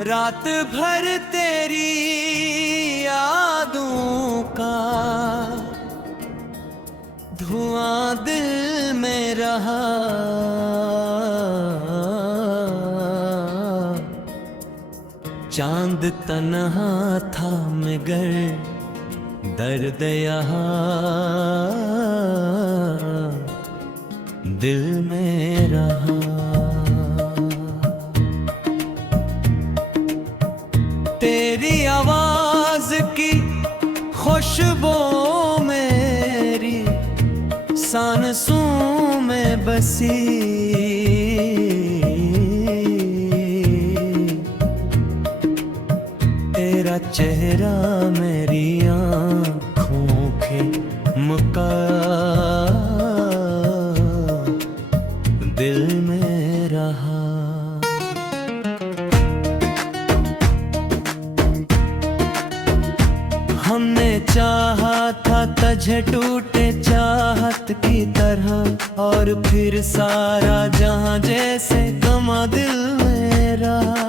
रात भर तेरी यादों का धुआं दिल में रहा। चांद तन्हा था मगर दर्द यहाँ दिल में रहा। तेरी आवाज की खुशबू मेरी सांसों में बसी। तेरा चेहरा मेरी आँखों के मुका दिल में रहा। हमने चाहा था तुझे टूटे चाहत की तरह, और फिर सारा जहां जैसे गमा दिल में रहा।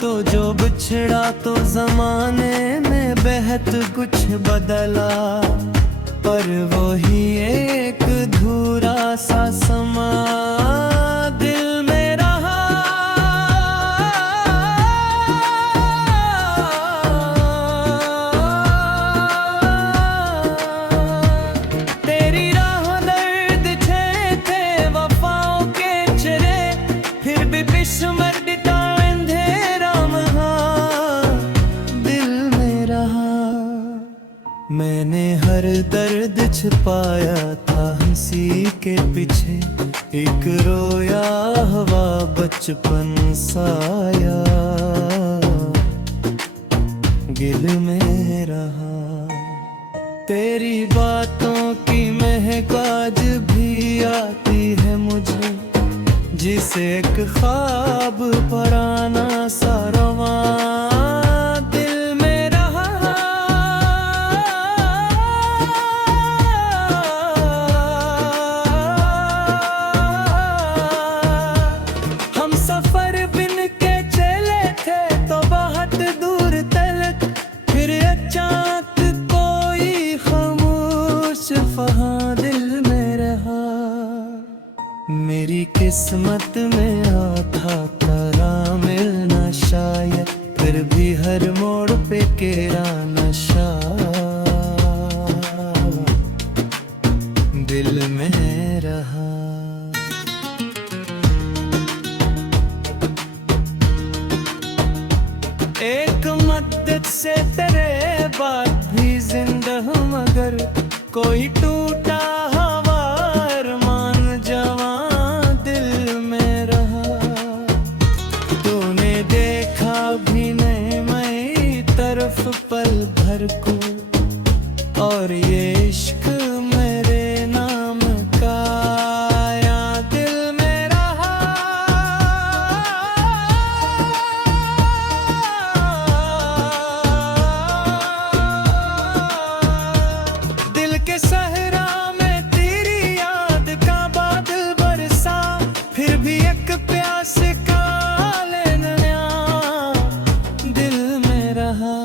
तो जो बिछड़ा तो जमाने में बेहद कुछ बदला, पर वही एक धूरा सा समा दिल में रहा। तेरी राह दर्द थे वफाओं के चेहरे, फिर भी बिस्मरता अंधेरा महा दिल में रहा। मैंने हर दर्द छिपाया था हंसी के पीछे, एक रोया हुआ बचपन साया दिल में रहा। तेरी बातों की महक आज भी आती है मुझे, जिसे एक ख्वाब पुराना सा रवां मेरी किस्मत में आता तारा मिलना शायद, फिर भी हर मोड़ पे केरा नशा दिल में रहा। एक मद्दत से तेरे बाद भी जिंदा हूँ, मगर कोई टूटा पल भर को, और ये इश्क मेरे नाम का या दिल में रहा। दिल के सहरा में तेरी याद का बादल बरसा, फिर भी एक प्यास का लेना दिल में रहा।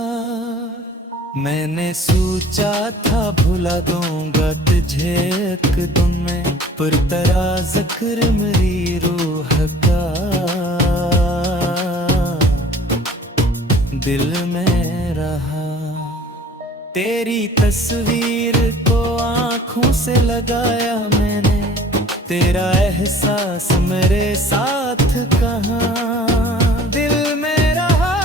मैंने सोचा था भुला दूंगा तुझे एक दिन में, पर तेरा जिक्र मेरी रूह का दिल में रहा। तेरी तस्वीर को आँखों से लगाया मैंने, तेरा एहसास मेरे साथ कहाँ दिल में रहा।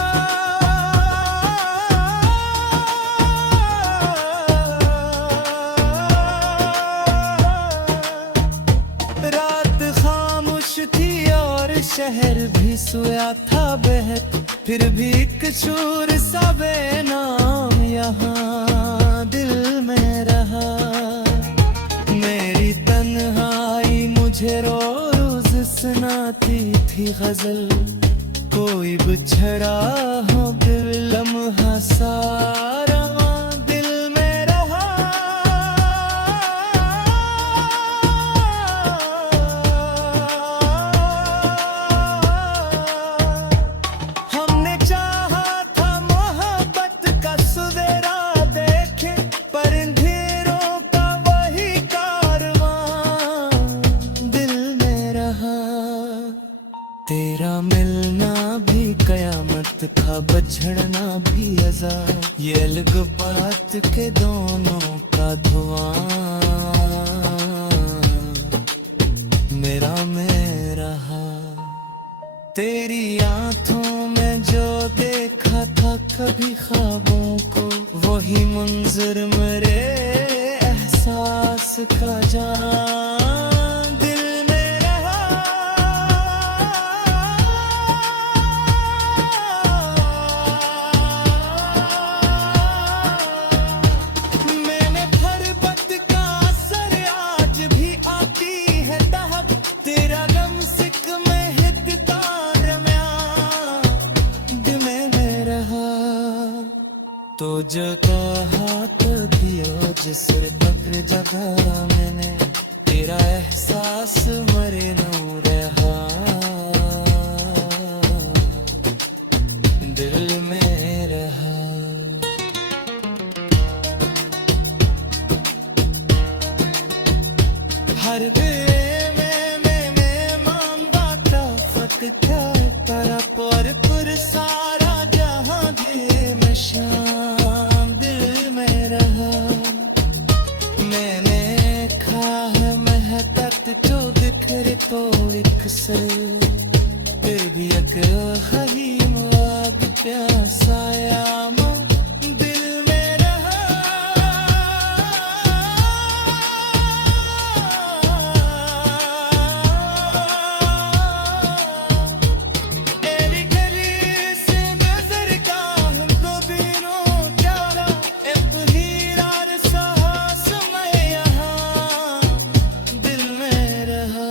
शहर भी सोया था बेहद, फिर भी एक शोर सा बेनाम यहाँ दिल में रहा। मेरी तन्हाई मुझे रोज सुनाती थी गजल, कोई बिछड़ा हो दिल लम्हा सारा दिल में रहा। दोनों का धुआं मेरा में रहा। तेरी आंखों में जो देखा था कभी ख्वाबों को, वही मंजर मेरे एहसास का जान दिल में रहा। मैंने खरबत का असर आज भी आती है तहब, तेरा गम सिक में हित तार में दिल में रहा। तो जगह हाथ दिया जिस पकड़ जगह मैंने, तेरा एहसास मरे न रहा दिल में रहा। हर में मांगा फत क्या करा पर सारा जहां दे में शाम दिल में रहा। मैंने खा है महकत जो दिखरे तो एक सर, फिर भी एक खलीम अब प्यासाया दिल में रहा। तेरी गली से नजर का हमको बिनो प्यारा, एक हीरा साहस मैं यहाँ दिल में रहा।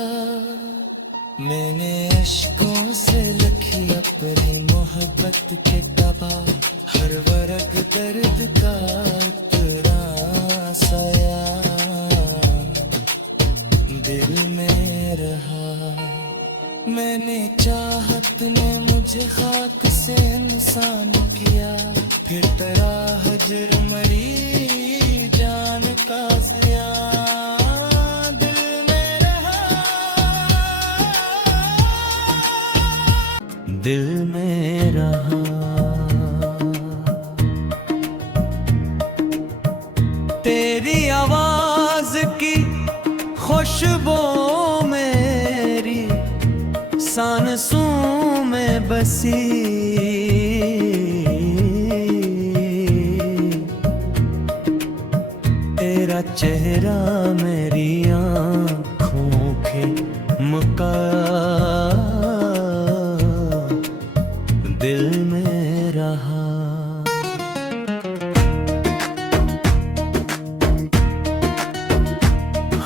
मैंने अश्कों से लिखी अपनी मोहब्बत के कबा, हर वर्ग दर्द का उतरा साया दिल में रहा। मैंने चाहत ने मुझे खाक से इंसान किया, फिर तेरा हजर मरी जान का ज़िया दिल में रहा दिल में रहा। तेरी आवाज की खुशबू मेरी सांसों में बसी, तेरा चेहरा मेरी आँखों के मुका दिल में रहा।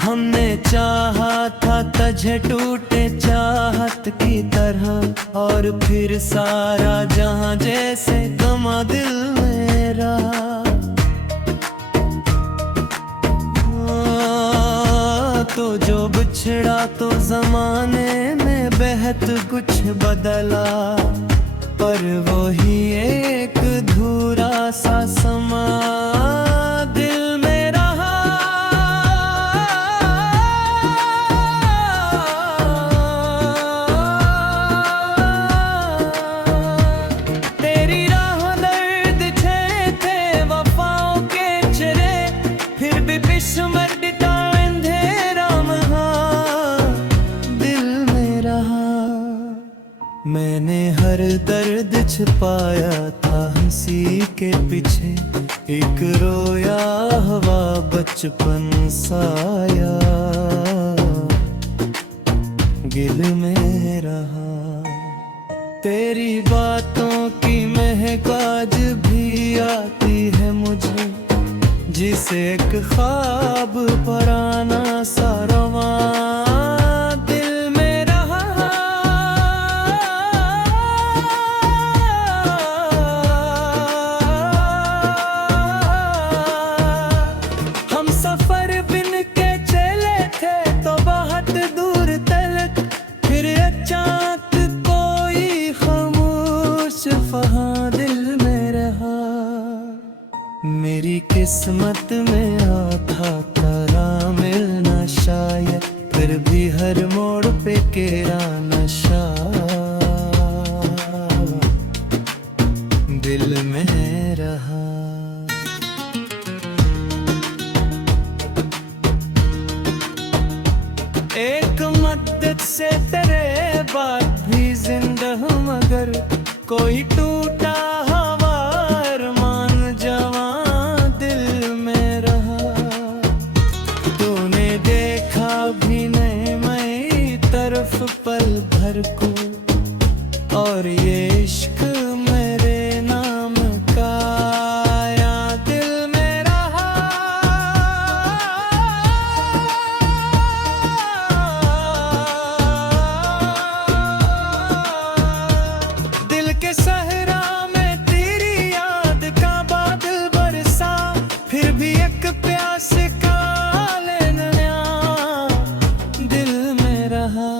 हमने चाहा था तुझे टूटे चाहत की तरह, और फिर सारा जहां जैसे गमा दिल मेरा। तो जो बिछड़ा तो जमाने में बेहद कुछ बदला, पर वही एक धूरा सा समा दिल में रहा। तेरी राह दर्द थे वफाओं के चेहरे, फिर भी बिस्मरता अंधेरा महा दिल में रहा। मैंने हर दर्द छिपाया था हंसी के पीछे, एक रोया हवा बचपन साया गिल में रहा। तेरी बातों की महक आज भी आती है मुझे, जिसे एक ख्वाब पराना सा रवां दिल में रहा। हम सफर बिन के चले थे तो बहुत दूर तलक, फिर अचानक कोई खामोश फहां दिल में रहा। मेरी किस्मत में आता तारा मिलना शायद, फिर भी हर मोड़ पे केरा नशा दिल में रहा। तुझसे तेरे बाद भी जिंदा हूँ, मगर कोई टूटा हवा अरमान जवां दिल में रहा। तूने देखा भी नहीं मेरी तरफ पल भर को, और ये इश्क मेरे नाम का या दिल में रहा। दिल के सहरा में तेरी याद का बादल बरसा, फिर भी एक प्यास का लेना दिल में रहा।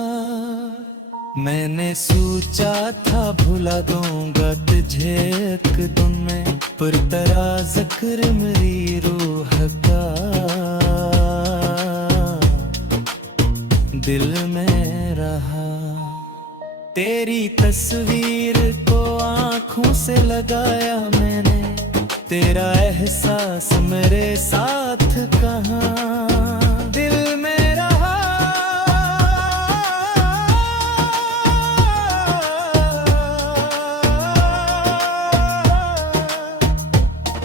मैंने सोचा था भुला दूंगा तुझे एक दिन में, पर तेरा जिक्र मेरी रूह का दिल में रहा। तेरी तस्वीर को आंखों से लगाया मैंने, तेरा एहसास मेरे साथ कहाँ दिल में रहा।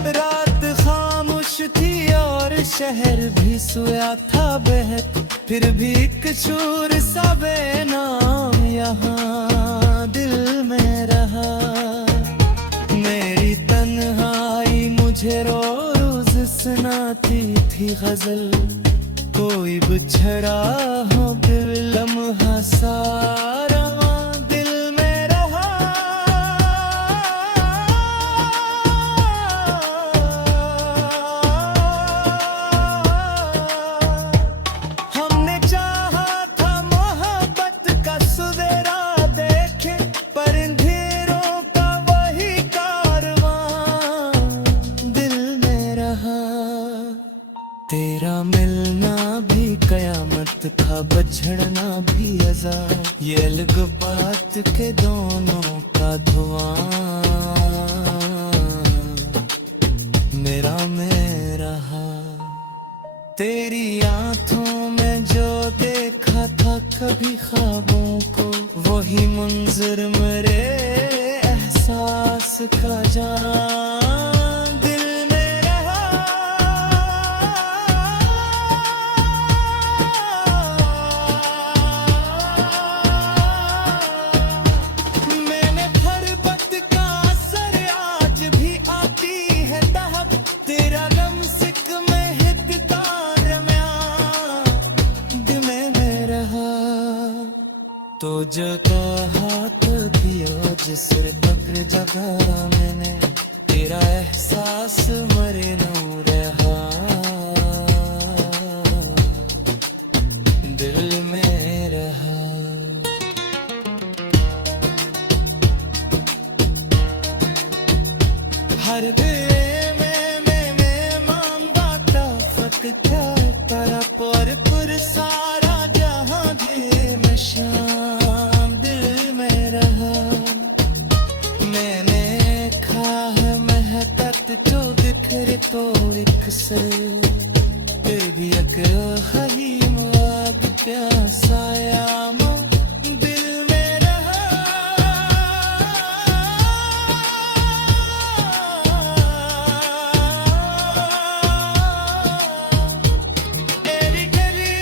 रात खामोश थी और शहर भी सोया था बेहद, फिर भी एक शोर सा बेनाम यहाँ दिल में रहा। मेरी तन्हाई मुझे रोज सुनाती थी गजल, कोई बिछड़ा हो दिल लम्हा सारा दिल में रहा। हमने चाहा था मोहब्बत का सवेरा देखे, पर अंधेरों का वही कारवां दिल में रहा। तेरा मिलना भी कयामत था, बछड़ना भी अज़ाब, ये अलग बात के दोनों का धुआं मेरा में रहा। तेरी आंखों में जो देखा था कभी ख्वाबों को, वही मंजर मेरे एहसास का जान दिल में रहा। मैंने खरबत का असर आज भी आती है दहक, तेरा लम्सिक में हिदता रम्या दिल में रहा। तो जगह हाथ दिया जिस पकड़ जगह मैंने, तेरा एहसास मरे न रहा दिल में रहा। हर दिल में मांगता फक क्या तारा पर सारा जहां दे में शाम दिल में रहा। मैंने खा है महकत जो बिखरे तो एक से, फिर भी एक खलीम अब प्यासा यामा दिल में रहा। एरी गली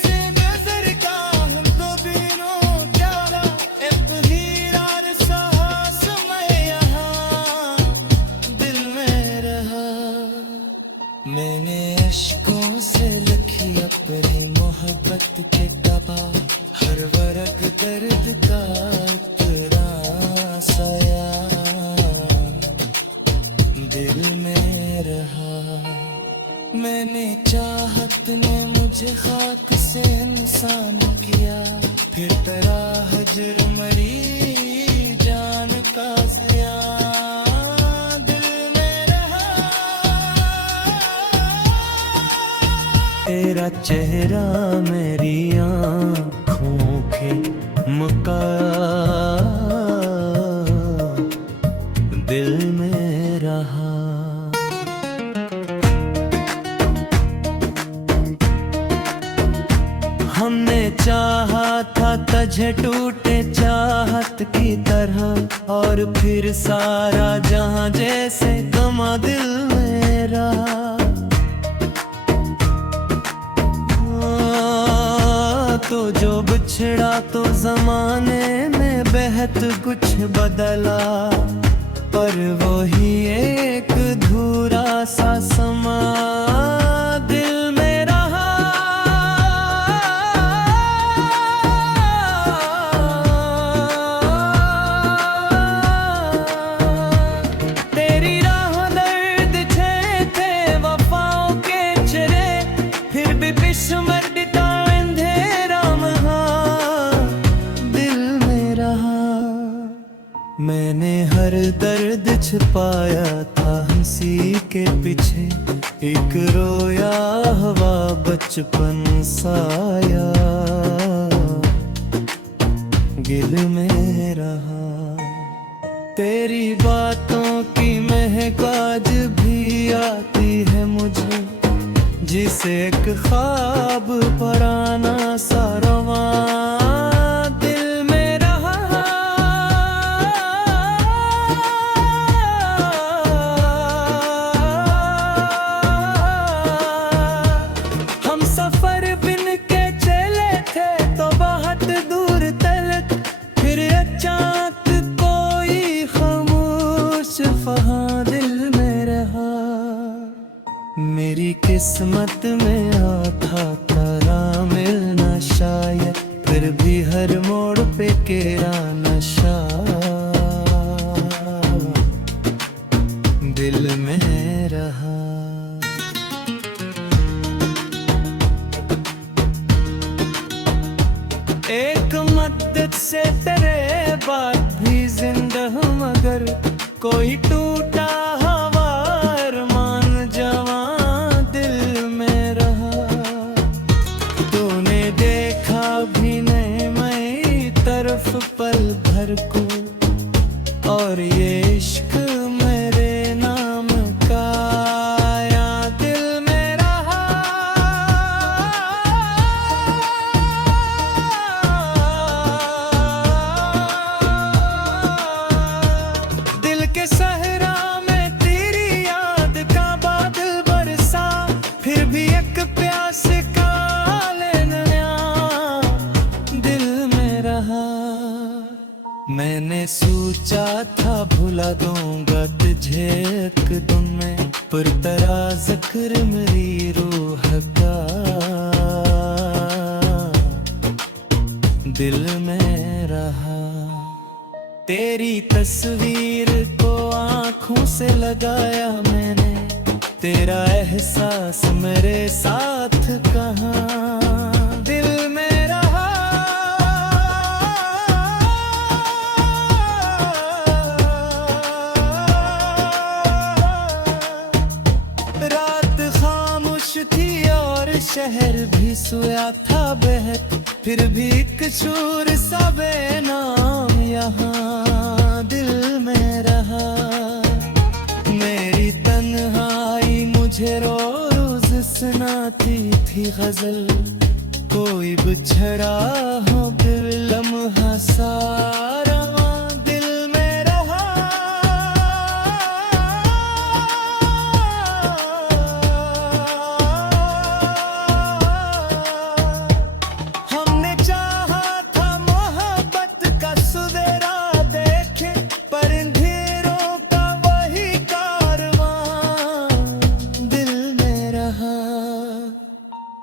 से नजर का हमको बिनो प्यारा, एक हीरा साहस में यहाँ दिल में रहा। मैंने अश्कों से लिखी अपनी मोहब्बत के कबा, हर वर्ग दर्द का तेरा साया दिल में रहा। मैंने चाहत ने मुझे खाक से इंसान किया, फिर तेरा हजर मरी जान का ज़िया दिल में रहा। तेरा चेहरा मेरी आँखों के मुका दिल में रहा। हमने चाहा था समझे टूटे चाहत की तरह, और फिर सारा जहां जैसे गमा दिल मेरा। तो जो बिछड़ा तो जमाने में बेहद कुछ बदला, पर वही एक धूरा सा समा दिल में रहा। तेरी राह दर्द थे वफाओं के चेहरे, फिर भी बिस्मृता अंधेरा महा दिल में रहा। मैंने हर दर्द छिपाया था हंसी के पीछे, एक रोया हवा बचपन साया गिल में रहा। तेरी बातों की महक आज भी आती है मुझे, जिसे एक ख्वाब पुराना सा रवा दिल में रहा। हम सफर बिन के चले थे तो बहुत दूर तलक, फिर अचानक कोई खामोश फहां दिल में रहा। मेरी किस्मत में आता तारा मिलना शायद, फिर भी हर मोड़ पे केरा नशा दिल में रहा। एक मद्दत से तेरे बाद भी जिंदा हूँ, मगर कोई टूटा हवा अरमान जवां दिल में रहा। तूने देखा भी नहीं मैं तरफ पल भर को, और ये इश्क मेरे नाम का या दिल में रहा। दिल के सहरा में तेरी याद का बादल बरसा, फिर भी एक प्यास का लेना दिल में रहा। मैंने सोचा था भुला दूंगा तुझे एक दिन में, पर तेरा जिक्र मेरी रूह का दिल में रहा। तेरी तस्वीर को आँखों से लगाया मैंने, तेरा एहसास मेरे साथ कहाँ दिल में रहा। रात खामोश थी और शहर भी सोया था बेहद, फिर भी एक शोर सा बेनाम यहाँ दिल में रहा। मेरी तन्हाई मुझे रोज सुनाती थी गजल, कोई बिछड़ा हो दिल लम्हा सारा दिल में रहा। हमने चाहा था मोहब्बत का सुदेरा देखे, पर अंधेरों का वही कारवां दिल में रहा।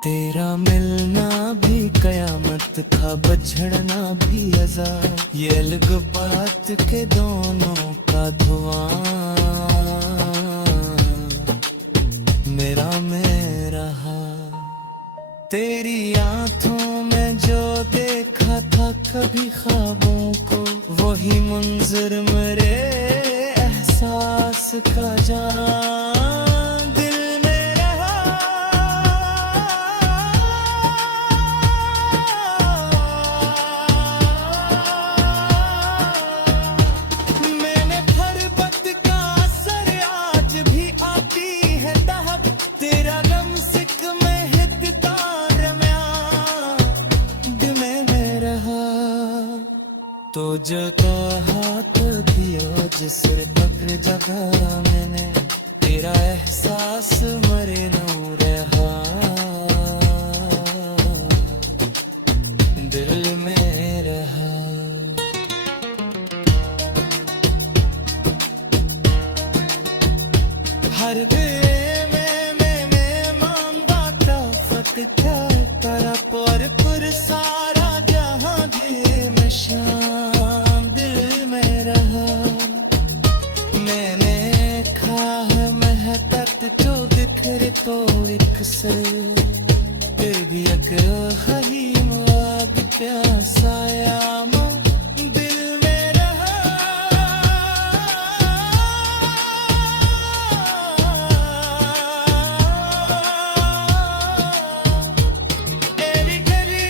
तेरा मिलना भी कयामत था, बछड़ना भी अज़ाब, ये अलग बात के दोनों का धुआं मेरा में रहा। तेरी आंखों में जो देखा था कभी ख्वाबों को, वही मंजर मेरे एहसास का जान दिल में रहा। मैंने खरबत का असर आज भी आती है दहक, तेरा गम सिक में हित तार में रहा। तो जगा हाथ दिया जिस पकड़ जगह मैंने तेरा एहसास मरे नू रहा दिल में रहा हर दिल में मांगा क्या फत क्या करा पर सारा जहां दे में शाम दिल में रहा मैंने खा है महकत जो बिखरे तो एक से फिर भी एक रही आग प्यासा यामा दिल में रहा तेरी गली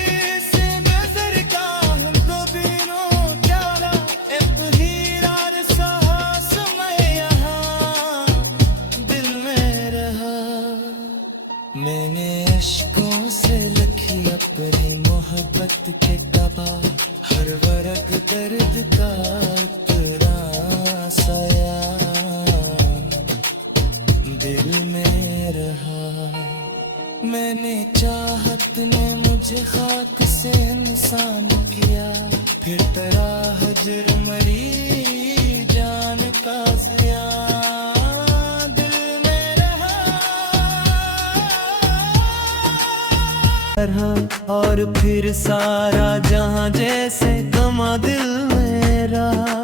से नजर का हमको बिनो प्यारा एक हीरा साहस मैं यहाँ दिल में रहा मैंने अश्कों से लिखी अपनी मोहब्बत के कबा हर वर्ग दर्द का इतना साया दिल में रहा मैंने चाहत ने मुझे खाक से इंसान किया फिर तेरा हजर मरी जान का ज़िया दिल में रहा और फिर सारा जहां जैसे गमा दिल में रहा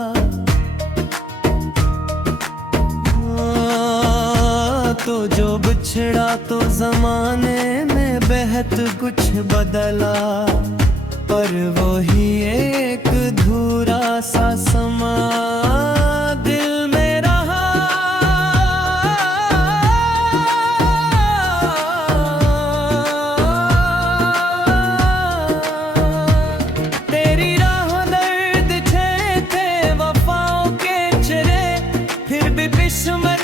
तो जो बिछड़ा तो जमाने में बेहद कुछ बदला पर वो ही एक धूरा सा समा दिल में रहा तेरी राहों दर्द थे वफाओं के चेहरे फिर भी बिस्मर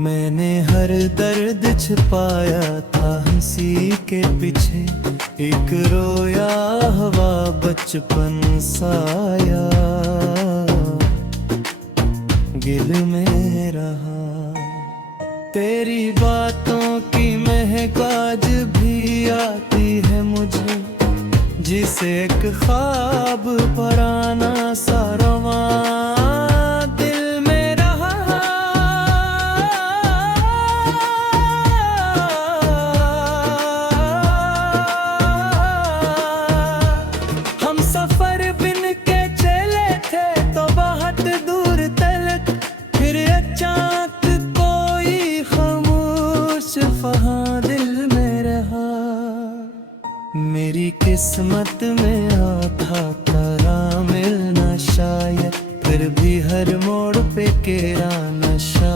मैंने हर दर्द छिपाया था हंसी के पीछे एक रोया हवा बचपन साया गिल में रहा तेरी बातों की महक आज भी आती है मुझे जिसे एक ख्वाब पराना सा रवां मेरी किस्मत में था तारा मिलना शायद फिर भी हर मोड़ पे केरा नशा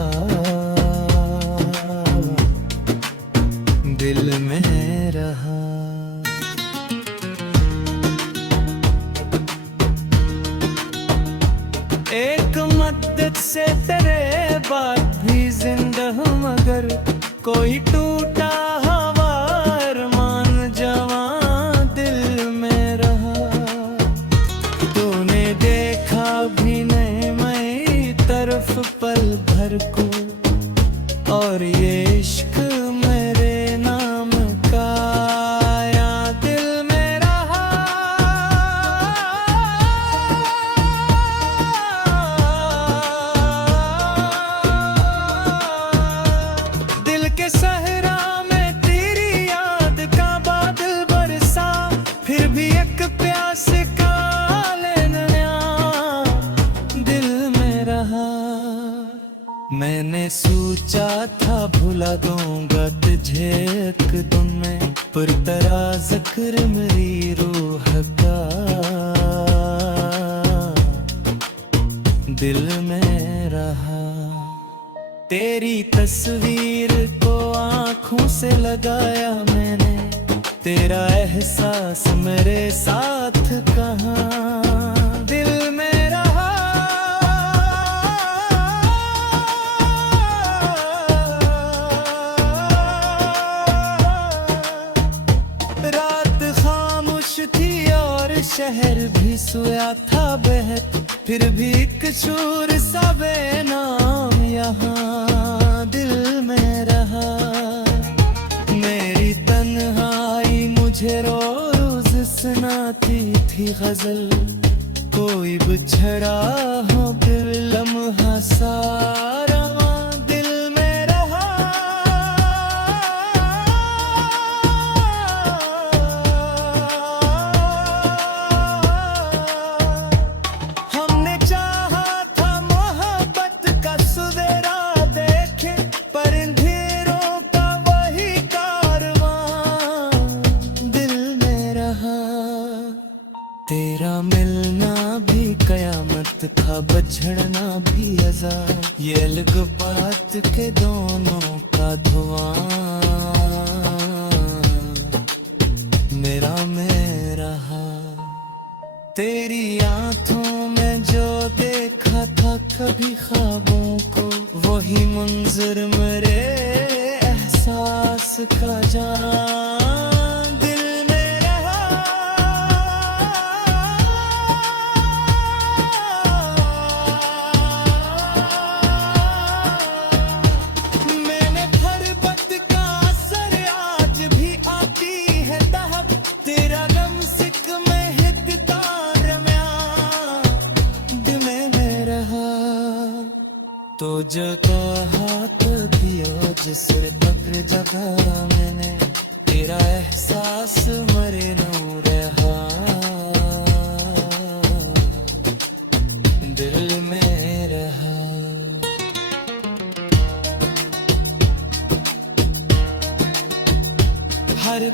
दिल में रहा एक मद्दत से तेरे बाद भी जिंदा हूँ मगर कोई टूटा पल भर को और ये इश्क मेरे नाम का या दिल में रहा दिल के सहरा में तेरी याद का बादल बरसा फिर भी एक प्यास का मैंने सोचा था भुला दूंगा तुझे एक दिन में पर तेरा जिक्र मेरी रूह का दिल में रहा तेरी तस्वीर को आँखों से लगाया मैंने तेरा एहसास मेरे साथ कहाँ दिल में सोया था बहत, फिर भी एक शूर सा बेनाम यहाँ दिल में रहा। मेरी तन्हाई मुझे रोज सुनाती थी गजल, कोई बिछड़ा हो दिल लम्हा सारा दिल में रहा। हमने चाहा था मोहब्बत का सुदेरा देखे, पर अंधेरों का वही कारवां दिल में रहा। तेरा मिलना भी कयामत था, बछड़ना भी अज़ाब, ये अलग बात के दोनों का धुआं मेरा में रहा। तेरी आंखों में जो देखा था कभी ख्वाबों को, वही मंजर मेरे एहसास का जान दिल में रहा। मैंने खरबत का असर आज भी आती है दहक, तेरा गम सिक में हित तो जगह हाथ दिया जिस पकड़ जगह मैंने, तेरा एहसास मरे न रहा दिल में रहा। हर